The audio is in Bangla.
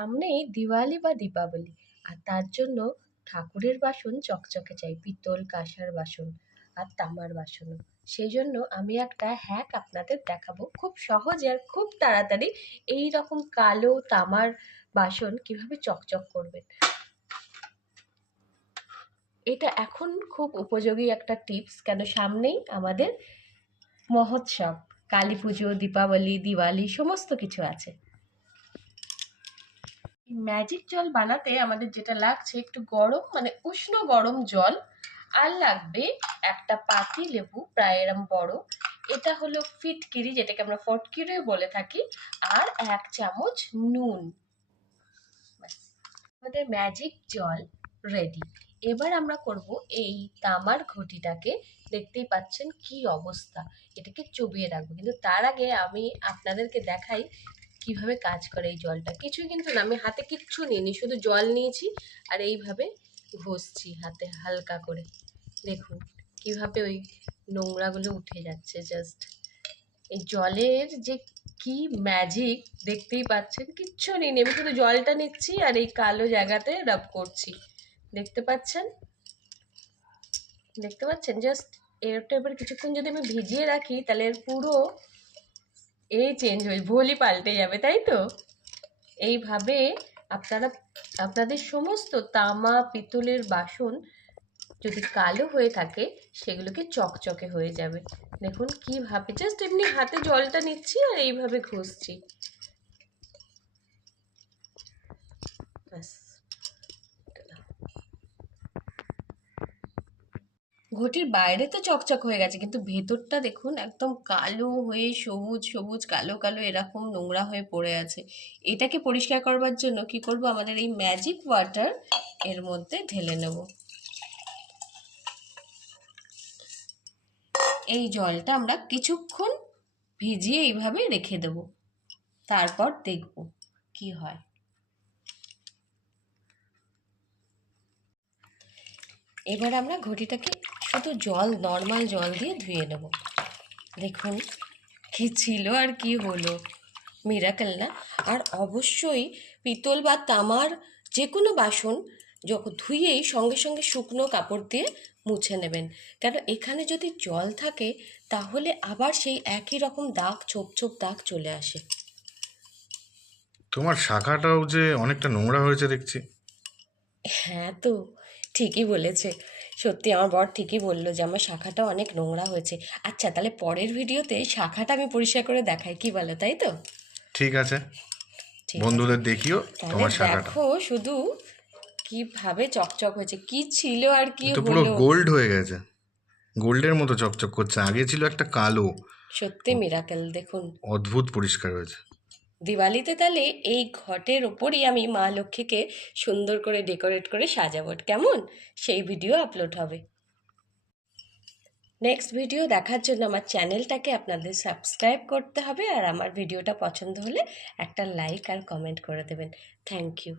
সামনেই দিওয়ালি বা দীপাবলি, আর তার জন্য ঠাকুরের বাসন চকচকে চাই, পিতল কাঁসার বাসন আর তামার বাসনও। সেই জন্য আমি একটা হ্যাক আপনাদের দেখাবো খুব সহজে আর খুব তাড়াতাড়ি এই রকম কালো তামার বাসন কীভাবে চকচক করবেন। এটা এখন খুব উপযোগী একটা টিপস কেন সামনেই আমাদের মহোৎসব, কালী পুজো, দীপাবলি, দিওয়ালি, সমস্ত কিছু আছে। ম্যাজিক জল বানাতে আমাদের যেটা লাগছে একটু গরম মানে উষ্ণ গরম জল, আর লাগবে একটা পাতি লেবু, প্রায় এরম বড়। এটা হলো ফিটকিরি, যেটাকে আমরা ফটকিরিও বলে থাকি, আর এক চামচ নুন। আমাদের ম্যাজিক জল রেডি এবার আমরা করব এই তামার ঘটিটাকে। দেখতেই পাচ্ছেন কি অবস্থা। এটাকে চুবিয়ে রাখব। কিন্তু তার আগে আমি আপনাদেরকে দেখাই কীভাবে কাজ করে এই জলটা? কিছুই কিন্তু না, আমি হাতে কিচ্ছু নিইনি, শুধু জল নিয়েছি আর এইভাবে ঘষছি হাতে হালকা করে। দেখুন কীভাবে ওই নোংরাগুলো উঠে যাচ্ছে জাস্ট এই জলের যে কি ম্যাজিক দেখতেই পাচ্ছেন, কিচ্ছু নেই আমি শুধু জলটা নিচ্ছি আর এই কালো জায়গাতে রাব করছি। দেখতে পাচ্ছেন? দেখতে পাচ্ছেন? জাস্ট এরটা এবার কিছুক্ষণ যদি আমি ভিজিয়ে রাখি, তাহলে এর পুরো এ চেঞ্জ হয়ে, ভোলই পাল্টে যাবে, তাই তো? এইভাবে আপনারা, আপনাদের সমস্ত তামা, পিতলের বাসন যদি কালো হয়ে থাকে, সেগুলোকে চকচকে হয়ে যাবে। দেখুন কীভাবে জাস্ট এমনি হাতে জলটা নিচ্ছি আর এইভাবে ঘষছি। ব্যাস। ঘটির বাইরে তো চকচক হয়ে গেছে। কিন্তু ভেতরটা দেখুন, একদম কালো হয়ে সবুজ সবুজ, কালো কালো এরকম নোংরা হয়ে পড়ে আছে। এটাকে পরিষ্কার করবার জন্য কি করব? আমাদের এই ম্যাজিক ওয়াটার এর মধ্যে ঢেলে নেব। এই জলটা আমরা কিছুক্ষণ ভিজিয়ে এইভাবে রেখে দেব। তারপর দেখব কি হয়। এবার আমরা ঘটিটাকে শুধু জল নর্মাল জল দিয়ে ধুয়ে নেব। দেখুন কি ছিল আর কি হলো। মিরাকেল না? আর অবশ্যই পিতল বা তামার যে কোনো বাসন যখন ধুয়েই সঙ্গে সঙ্গে শুকনো কাপড় দিয়ে মুছে নেবেন। কেন? এখানে যদি জল থাকে তাহলে আবার সেই একই রকম দাগ ছোপ ছোপ দাগ চলে আসে। তোমার শাখাটাও যে অনেকটা নোংরা হয়েছে দেখছি। হ্যাঁ তো ঠিকই বলেছে। সত্যি আমার বর ঠিকই বলল যে আমার শাখাটা অনেক নোংরা হয়েছে। আচ্ছা তাহলে পরের ভিডিওতে শাখাটা আমি পরিষ্কার করে দেখাই কি বলো তাই তো? ঠিক আছে। বন্ধুদের দেখিও তোমার শাখাটা। দেখো শুধু কীভাবে চকচক হয়েছে কি ছিল আর কি তো পুরো হলো। গোল্ড হয়ে গেছে। গোল্ডের মতো চকচক করছে। আগে ছিল একটা কালো। সত্যি মিরাকেল দেখুন। অদ্ভুত পরিষ্কার হয়েছে। দিওয়ালিতে তাহলে এই ঘটের ওপরই আমি মা লক্ষ্মীকে সুন্দর করে ডেকোরেট করে সাজাবো। কেমন? সেই ভিডিও আপলোড হবে। নেক্সট ভিডিও দেখার জন্য আমার চ্যানেলটাকে আপনাদের সাবস্ক্রাইব করতে হবে আর আমার ভিডিওটা পছন্দ হলে একটা লাইক আর কমেন্ট করে দেবেন। Thank you